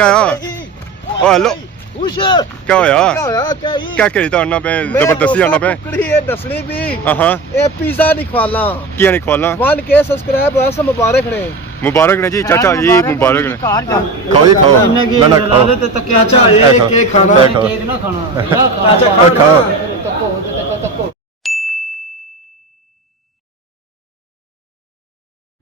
क्या ओ हेलो क्या होया क्या करी तो आना पे जबरदस्ती आना पे कुकड़ी ये दसनी भी हां ए पिज़्ज़ा नहीं खवाला क्या नहीं खवाला 1K सब्सक्राइब हुआ सब मुबारक ने जी चाचा जी मुबारक ने खाओ जी खाओ ना खाओ चाचा ये केक खाना केक ना खाना चाचा खाओ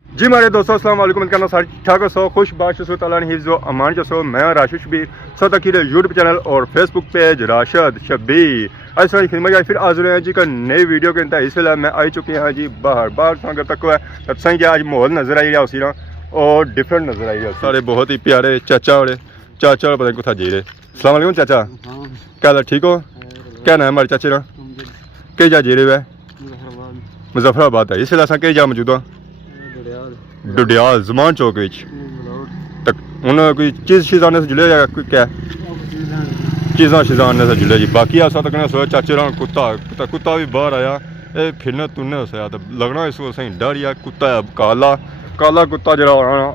जी हमारे दोस्तों अस्सलाम वालेकुम कहना सारी ठाक सो खुश बाश ताला हिफ्ज़ व अमान जसो मैं राशिद शबीर सो तक यूट्यूब चैनल और फेसबुक पेज राशिद शबीर आज सारी खिदमत आज फिर हाजिर हैं जी का नई वीडियो के अंदर इसलिए मैं आई चुकी हैं जी बाहर संगर तक है तब सही आज माहौल नज़र आई रहा उसी ना और डिफरेंट नज़र आई रहा सारे बहुत ही प्यारे चाचा वाले पता नहीं कुछ जी रहे अस्सलाम वालेकुम चाचा क्या हाल ठीक हो क्या नाम है हमारे चाचे का कई जा जी रहे है मुजफ्फराबाद है इसलिए असा कई जा मौजूद हाँ डुडियाल जमान चौक तक उन्हें कोई चीज़ शिजाने से जुड़े या कोई क्या चीज़ा शिजाने से जुड़े जी बाकी ऐसा तक सो चाचे रा कुत्ता भी बाहर आया ये फिरने तुरने होया तो लगना इसको सही डर या कुत्ता काला कुत्ता जरा होना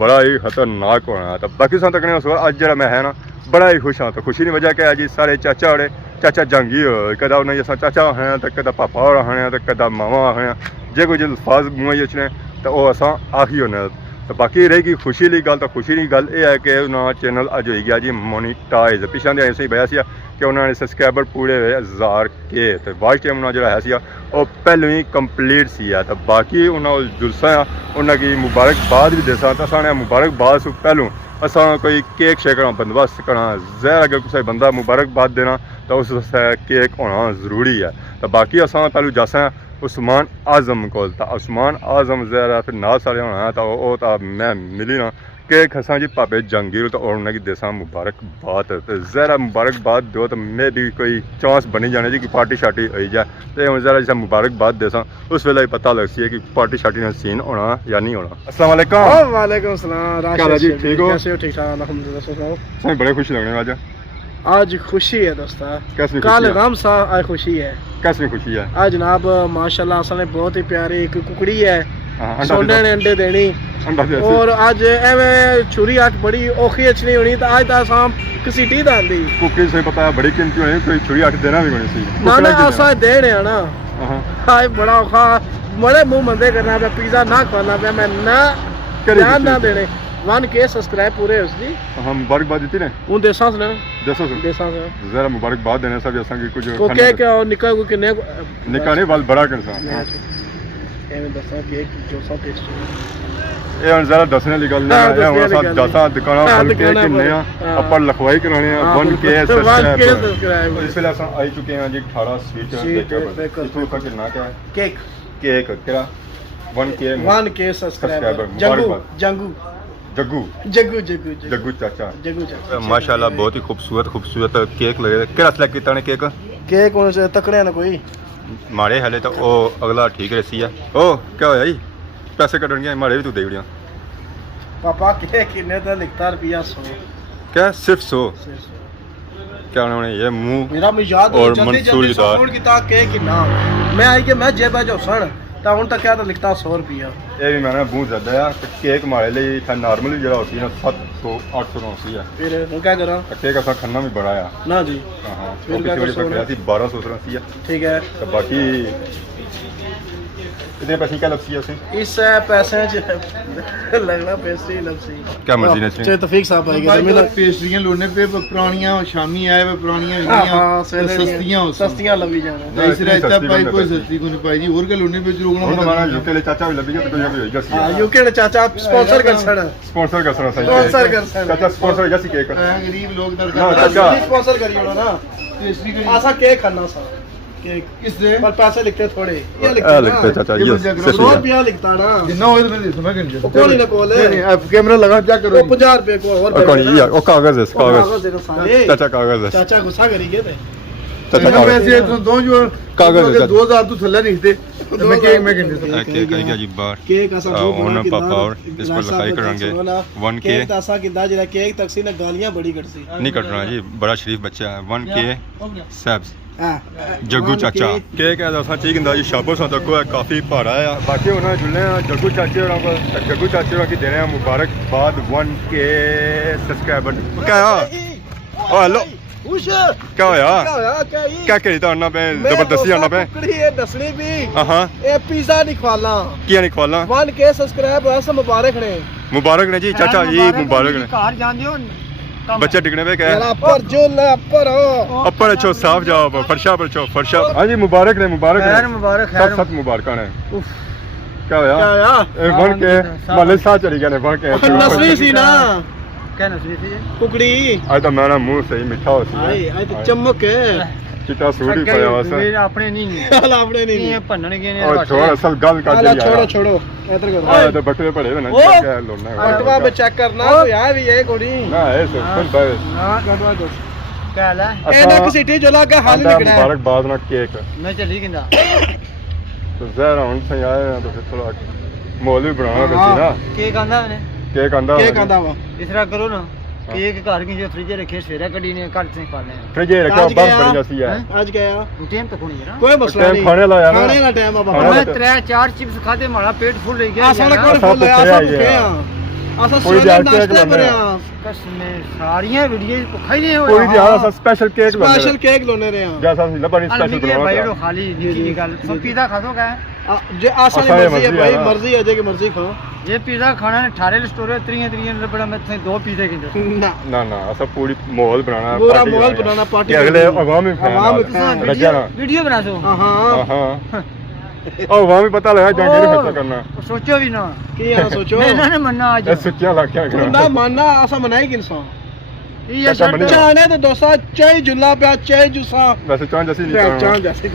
बड़ा ही खतरनाक होना तो बाकी सा तक सो अज जरा मैं है ना बड़ा ही खुश हाँ तो खुशी की वजह क्या है जी सारे चाचा होरे चाचा जंगी हो कदा उन्हें अस चाचा हैं तो कदा पापा होर हैं तो कदा मामा हैं जे कोई अल्फाज मुँह अचने तो वह असा आखी होने तो बाकी रहेगी खुशी की गल तो खुशी की गल यह है कि उन्होंने चैनल अज हो गया जी मोनीटाइज पिछले दिन ऐसे ही बया सी कि उन्होंने सब्सक्राइबर पूरे हुए 1000 के तो वाच टाइम उन्होंने जो है वो पहले ही कंप्लीट सी है तो बाकी उन्होंने जुलसा उन्होंने मुबारकबाद भी देसा तो असा मुबारकबाद से पहलू असा कोई केक शेक का बंदोबस्त करना जहर अगर किसी बंदा मुबारकबाद देना तो उस केक होना जरूरी है तो बाकी असा पहलू जसा उस्मान आजम को उस्मान आजम जरा फिर नाल सारे होना तो मैं मिली ना केक हसा जी पापे जंगीर तो उन्होंने देसा मुबारकबाद तो जरा मुबारकबाद दो तो मैं भी कोई चांस बनी जाने जी कि पार्टी शार्टी हो जाए तो हम जरा जैसा मुबारकबाद देसा उस वेले पता लग सी है कि पार्टी शार्टी में सीन होना या नहीं होना। अस्सलाम वालेकुम। वालेकुम सलाम राशिद जी ठीक हो कैसे हो ठीक ठाक अल्हम्दुलिल्लाह सही बड़े खुशी लगने आज खुशी है दोस्ता कैसी कल गम सा आज खुशी है कैसी खुशी है आज जनाब माशाल्लाह असने बहुत ही प्यारी एक कुकड़ी है सोने ने अंडे देनी और आज एवं छुरी अट बड़ी औखी अच्छी होनी तो आज तो शाम घसीटी दांदी कुकड़ी से पता है बड़ी कीमती होनी कोई छुरी अट देना भी होनी सी ना ना असा देने है ना आज बड़ा औखा बड़े मुंह मंदे करना पे पिज़्ज़ा ना खाना पे मैं ना ध्यान ना देने 1K सब्सक्राइब पूरे उसकी हम मुबारकबाद दी ने उन देसा से देसा से जरा मुबारकबाद देने सब जैसा कि कुछ को के क्या निका को किने निका नहीं बाल बड़ा करसा एवं दसा के जो सब टेस्ट ये जरा दसने निकल ना है और साथ दसा दुकाना खोल के किन्ने अपर लखवाई कराने 1K सब्सक्राइब इसलिए हम आई चुके हैं जी 18 स्वीट देके इसको का कितना क्या है केक क्या 1K सब्सक्राइबर जंगू जग्गू चाचा माशाल्लाह बहुत ही खूबसूरत केक लगे केड़ा सेलेक्ट कीता ने केक कौन से तकड़े ना कोई मारे हले तो ओ अगला ठीक रसी है ओ क्या होया जी पैसे कटन गए मारे भी तू दे दिया पापा केक कितने तो लिखता रुपया 100 क्या सिर्फ 100 क्या उन्होंने ये मुंह मेरा याद और मंसूर किता केक कितना मैं आई के मैं जेबा जो सन तो हूँ तक क्या तो लिखता 100 रुपया ये भी मैंने बहुत ज़्यादा है केक मारे लिए था नॉर्मली जरा होती है 700 800 होती है फिर मैं क्या करा केक अपना खन्ना भी बड़ा है ना जी हाँ फिर क्या कर 1200 है ठीक है तो बाकी कितने पैसे क्या लगती है उसे इस पैसे लगना पेस्ट्री लगती क्या मर्जी ने चलो तौफीक साहब आएगा जमीला पेस्ट्रियां लोने पे पुरानियां शामी आए वे पुरानियां सस्तियां लभी जाना इस रास्ता पाई कोई सस्ती को नहीं पाई जी और के लोने पे रोकना हमारा यूके ले चाचा भी लभी तो कोई भी होएगा हां यूके ले चाचा स्पॉन्सर कर सड़ चाचा स्पॉन्सर जैसी केक गरीब लोग चाचा स्पॉन्सर करियो ना पेस्ट्री आसा केक खाना सा किसने पर पैसे लिखते थोड़े ये लिखते चाचा ये 100 रुपया लिखता ना जितना होए तो मैं दे दूंगा कि वो कौन ही ना कोले नहीं अब कैमरा लगा क्या करो 50 रुपए को और कौन ये वो कागज है चाचा कागज है चाचा गुस्सा करी गए थे चाचा पैसे तो दो जो कागज है 2000 तो थल्ले नहीं थे तो मैं केक में कहते केक आएगा जी बाहर केक ऐसा उन्होंने पापा और इस पर लिखाई करेंगे 1K केक ऐसा किंदा जरा केक तक सी ना गालियां बड़ी कटसी नहीं कट रहा जी बड़ा शरीफ बच्चा है 1K सब्स जग्गू चाचा केक है असां ठीक इंदा जी शाबो सा तको है काफ़ी भारा है बाकी उन्होंने जुड़ने जग्गू चाचे होना को जग्गू चाचे होना की देने मुबारकबाद 1K सब्सक्राइबर क्या ओ हेलो क्या होया क्या करी तो आना पे जबरदस्ती आना पे कुकड़ी ये दसनी भी हां ए पिज़्ज़ा नहीं खवाला किया नहीं खवाला 1K सब्सक्राइब ऐसा मुबारक ने जी चाचा जी मुबारक ने घर जान दियो बच्चे टिकने पे क्या अपर जो ले अपर अच्छो साफ जवाब फरशा पर छो फरशा हां जी मुबारक ने मुबारक सब सब मुबारक ने क्या होया ए बन के माले सा चली गए ने बन के नसरी सी ना क्या नसरी थी कुकड़ी आज तो मेरा मुंह सही मीठा हो सी आज तो चमक है चिट्टा सूट ही पाया वैसे अपने नहीं अपने नहीं ये भन्नन के ने और छोड़ असल गल कर दिया छोड़ो इधर करो आ तो बटवे पड़े ना क्या लोना बटवा पे चेक करना तो यार भी ये कोड़ी ना ऐसे फुल बाय हां गड़वा दो क्या ला ए ना सिटी जो लगा हाल निकला मुबारकबाद ना केक मैं चली किंदा तो जरा उन से आए तो फिर थोड़ा मोल भी बनाना बेची ना केक आंदा मैंने केक आंदा वा इस तरह करो ना केक घर की जो फ्रिज रखे सवेरे कड़ी ने कल से खाने फ्रिज रखा बस बड़ी जैसी है आज गया टाइम तो कोनी है ना कोई मसला नहीं खाने ला यार खाने का टाइम अब मैं 3-4 चिप्स खाते हमारा पेट फुल रह गया आसा कोई फुल है आसा भूखे हैं आसा सोने नाश्ता करे कसम सारियां वीडियो भूखा ही नहीं हो कोई यार आसा स्पेशल केक लोने रहे हैं जैसा लबनी स्पेशल बनाओ भाई खाली निकी गल सब पिज़्ज़ा खा दो क्या जे आसा नहीं मर्जी है भाई मर्जी है जे की मर्जी खाओ ये पिज़्ज़ा खाना ने 18 स्टोर है 3 बड़ा मैं थे 2 पिज़्ज़ा की ना ना ना ऐसा पूरी माहौल बनाना पूरा माहौल बनाना पार्टी अगले अवाम में वीडियो बना दो हां हां ओ वहां भी पता लगा जंगीर खर्चा करना सोचो भी ना की यार सोचो मैंने मन्ना आज सच्चा लग क्या ना मानना ऐसा मनाई कि इंसान ये चाने तो दोसा चाय जुल्ला पे चाय जुसा वैसे चांद जैसी नहीं चांद जैसी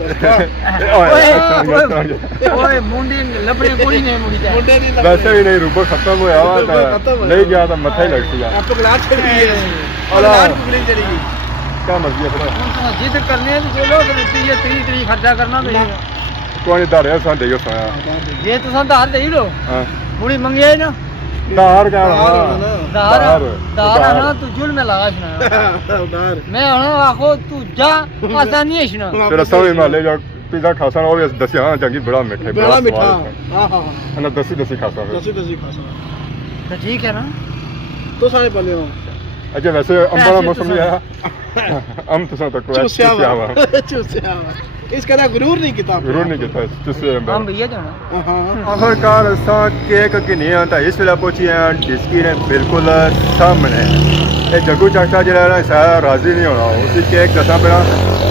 ओए मुंडी लपड़े कोई नहीं मुंडी मुंडे नहीं वैसे भी नहीं रूबो खत्म हुआ नहीं गया तो मथा ही लगती है आपको गलाट चढ़ गई है गलाट पकड़ी चढ़ेगी क्या मर्जी है फिर जिद करने है जो लोग ये 3 खर्चा करना तो कोई दार है सा देयो सा ये तो सा दार दे लो हां पूरी मंगी है ना दार क्या दार ना तू जुल में लगा सुना दार मैं आखो तू जा आसानी है सुना फिर सब माले जो पिज़्ज़ा खासा ना वो दसिया हां जंगी बड़ा मीठा हां हां ना दसी खासा तो ठीक है ना तो सारे पले हो अच्छा वैसे अंबारा मौसम नहीं आया हम तो सा तक चूसिया इसका गुरूर नहीं किता चूसे हम भैया जाना आखिरकार सा केक किनिया था इस वेला पहुंची हैं डिस्की ने बिल्कुल सामने ये जग्गू चाचा जरा ना सारा राजी नहीं होना उसी केक दसा पे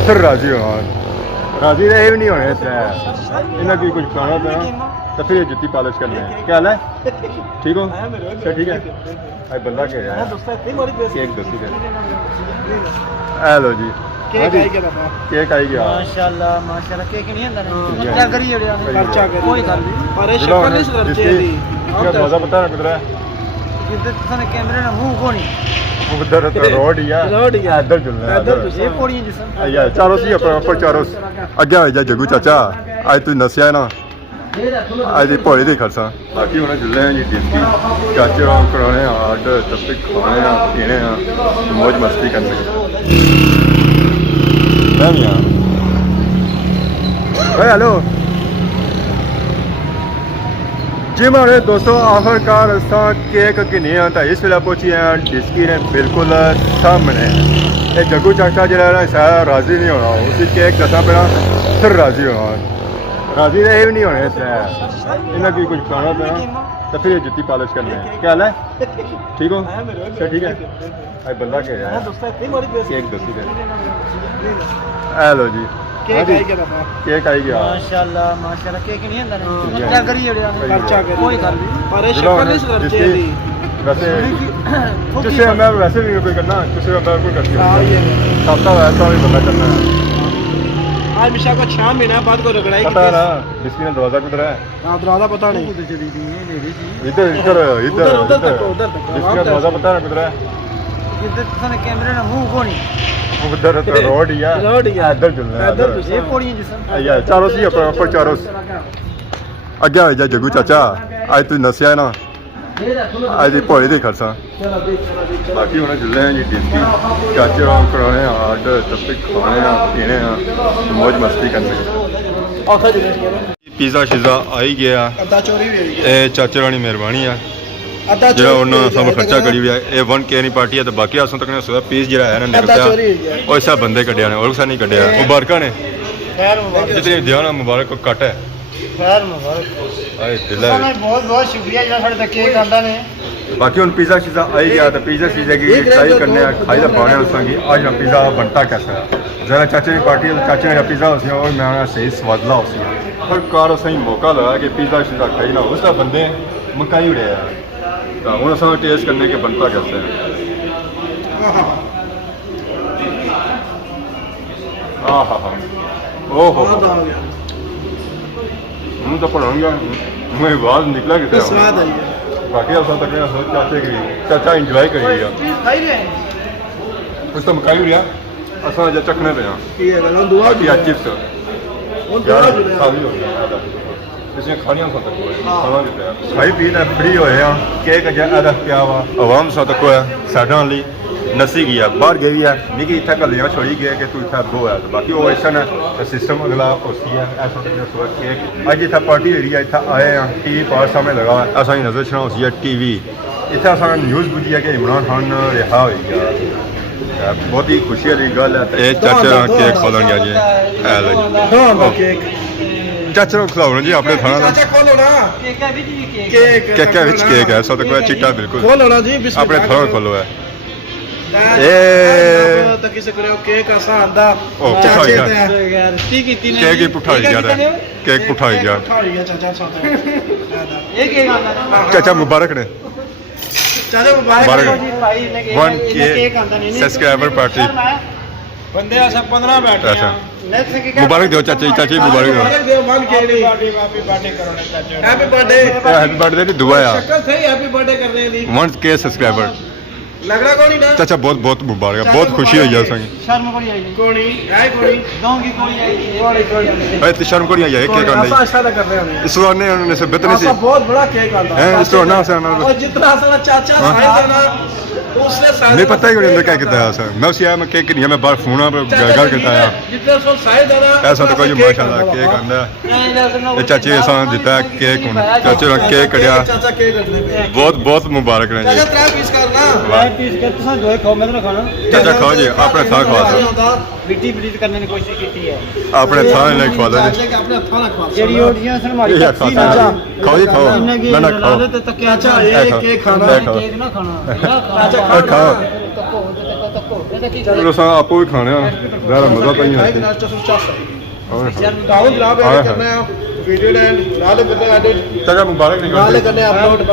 फिर राजी होना राजी रहे भी नहीं होने इन्हें की कुछ खाना पीना तो फिर ये जुत्ती पॉलिश करनी है क्या हाल है ठीक हो अच्छा ठीक है आज बंदा क्या है केक दसी हेलो जी केक आई गया माशाल्लाह केक नहीं अंदर खर्चा करी जड़िया खर्चा करी कोई गल नहीं अरे शक्ल इस खर्चे दी मजा पता है किधर है किधर तने कैमरे ना मुंह कोनी उधर तो रोड ही है इधर चलना इधर ये कोनी जिसन या चारों सी ऊपर चारों आगे आ जा जग्गू चाचा आज तू नसिया है ना आज दी भोली दी खर्चा बाकी हुन जुल्ले हैं जी डिस्की चाचे और कराने आर्डर तब तक खाने पीने मौज मस्ती करने हेलो जी मारे दोस्तों आखिरकार असा केक किनिया था इस वेला पहुंची हैं डिस्की ने बिल्कुल सामने ये जग्गू चाचा जरा ना सारा राजी नहीं होना उसी केक दसा पे फिर राजी होना राजी रहे भी नहीं होने इन्हें की कुछ खाना पीना तो फिर ये जुत्ती पॉलिश करनी है क्या हाल है ठीक हो अच्छा ठीक है आज बंदा क्या है केक दसी हेलो जी केक आई गया माशाल्लाह केक नहीं अंदर खर्चा करी जड़िया खर्चा करी कोई गल नहीं अरे शक्ल इस खर्चे दी वैसे तुझे मैं वैसे भी कोई करना तुझे मैं कोई करती हां ये सबका वैसा भी बंदा करना है आज मिशा को 6 महीना बाद को रगड़ाई पता ना जिसकी दरवाजा किधर है हां दरवाजा पता नहीं इधर जिसका दरवाजा पता है किधर है किधर तने कैमरे ना मुंह कोनी उधर तो रोड ही है इधर चलना ये कोनी जिसन या चारों सी ऊपर चारों आगे आ जा जग्गू चाचा आज तू नसिया है ना ਅੱਜ ਦੀ ਭੋਲੇ ਦੀ ਖਰਸਾ ਬਾਕੀ ਹੁਣ ਚੱਲੇ ਆ ਜੀ ਡਿਸਕੀ ਚਾਚੇ ਨੂੰ ਕਰਾਉਣੇ ਆ ਆਰਡਰ ਟੱਪੇ ਖਾਣੇ ਆ ਪੀਣੇ ਆ ਮौज ਮਸਤੀ ਕਰਨੀ ਪੀਜ਼ਾ ਸ਼ੀਜ਼ਾ ਆ ਹੀ ਗਿਆ ਅੱਧਾ ਚੋਰੀ ਵੀ ਹੋਈ ਇਹ ਚਾਚੇ ਵਾਲੀ ਮਿਹਰਬਾਨੀ ਆ ਅੱਧਾ ਜਿਹੜਾ ਉਹਨਾਂ ਸਭ ਖਰਚਾ ਕਰੀ ਵੀ ਇਹ 1K ਨਹੀਂ ਪਾਰਟੀ ਹੈ ਤੇ ਬਾਕੀ ਆਸੋਂ ਤੱਕ ਨੇ ਸੋਦਾ ਪੀਸ ਜਿਹੜਾ ਹੈ ਨਾ ਨਿਕਲਿਆ ਉਹ ਸਭ ਬੰਦੇ ਕੱਢਿਆ ਨੇ ਹੋਰ ਸਾ ਨਹੀਂ ਕੱਢਿਆ ਮੁਬਾਰਕਾਂ ਨੇ ਖੈਰ ਮੁਬਾਰਕ ਜਿਤਨੇ ਦਿਆਣਾ ਮੁਬਾਰਕ ਕੋ ਘੱਟ ਹੈ ਖੈਰ ਮੁਬਾਰਕ ਆਏ ਦਿਲਾ ਬਹੁਤ ਬਹੁਤ ਸ਼ੁਕਰੀਆ ਜਿਹੜਾ ਸਾਡੇ ਤੱਕ ਕੇਕ ਆਂਦਾ ਨੇ बाकी हम पिज़्ज़ा शिज़्ज़ा आई गया तो पिज़्ज़ा शिज़्ज़ा की ट्राई करने खाई तो पाने उसकी आज ना पिज़्ज़ा बनता कैसा है जरा चाचे की पार्टी चाचे ने पिज़्ज़ा उसी और मैं सही स्वादला उसी पर कार सही मौका लगा कि पिज़्ज़ा शिज़्ज़ा खाई ना उसका बंदे मकाई उड़े हैं तो हूँ अस टेस्ट करने के बनता कैसे है हाँ हाँ हाँ ओहो मुँह तो पढ़ाऊँगा मुँह आवाज़ निकला कितने स्वाद आई बाकी आप तक चाचे की चाचा इंजॉय करिएगा कुछ तो मकाई हुआ असा अज चखने पे बाकी आज चिप्स खानिया खाई पी फ्री होए केक अज पिया वा आवाम सा तक होया साडा ली नसी गई है बाहर गई है मिगी इतना कलियां छोड़ी गया कि तू इतना बो है बाकी वो ऐसा है सिस्टम अगला उसी है ऐसा केक अज इतना पार्टी जी इतना आए हैं टी वी पास सामने लगा हुआ असा नजर छना उसी है टी वी इतना असा न्यूज़ बुझी है कि इमरान खान रिहा हो गया बहुत ही खुशी वाली गल है ये चाचा केक खोलन गया जी चाचा को खिलाओ जी अपने थाना केक है सब तक चिट्टा बिल्कुल अपने थाना खोलो है केक आसा आंदा चाचे केक ही पुठा हो गया केक पुठा हो गया चाचा मुबारक ने मुबारक 1K सब्सक्राइबर पार्टी बंदे आसा 15 बैठे हैं मुबारक दो चाचा चाची मुबारक दो हैप्पी बर्थडे हैप्पी बर्थडे की दुआ यार शक्ल सही हैप्पी बर्थडे करने दी 1K सब्सक्राइबर लगड़ा कोनी ना चाचा बहुत बहुत मुबारक है बहुत खुशी हुई है संगी शर्म कोनी आई कोनी है कोनी दोंगी कोनी आई कोनी भाई तो शर्म कोनी आई है केक आंदा अच्छा कर रहे हैं इस बार ने उन्होंने से बेहतर से बहुत बड़ा केक आंदा है इस बार ना से और जितना सारा चाचा साइज है ना उससे साइज नहीं पता ही नहीं अंदर क्या कहता है सर मैं उसी मैं केक नहीं मैं बाहर फोन पर गल करता है जितना सो साइज है ना ऐसा तो कोई माशाल्लाह केक आंदा ये चाची ऐसा देता है केक चाचे ने केक कटिया चाचा केक रखने पे बहुत बहुत मुबारक रहे चाचा 3 पीस करना 3 पीस कर तुसा जो खाओ मैं तो खाना चाचा खाओ जी अपने था खवा दो बिटी बिटी करने की कोशिश की है अपने था ने खवा दो चाचा के अपने था ना खवा जेडी ओडियां सन हमारी टैक्सी ना खाओ जी खाओ ना खाओ चाचा ये केक खाना केक ना खाना चाचा खाओ चलो सा आपको भी खाने ज़्यादा मज़ा तो नहीं है गाँव जनाब करना है वीडियो लैंड नाले बंदे एडिट चाचा मुबारक नाले करने अपलोड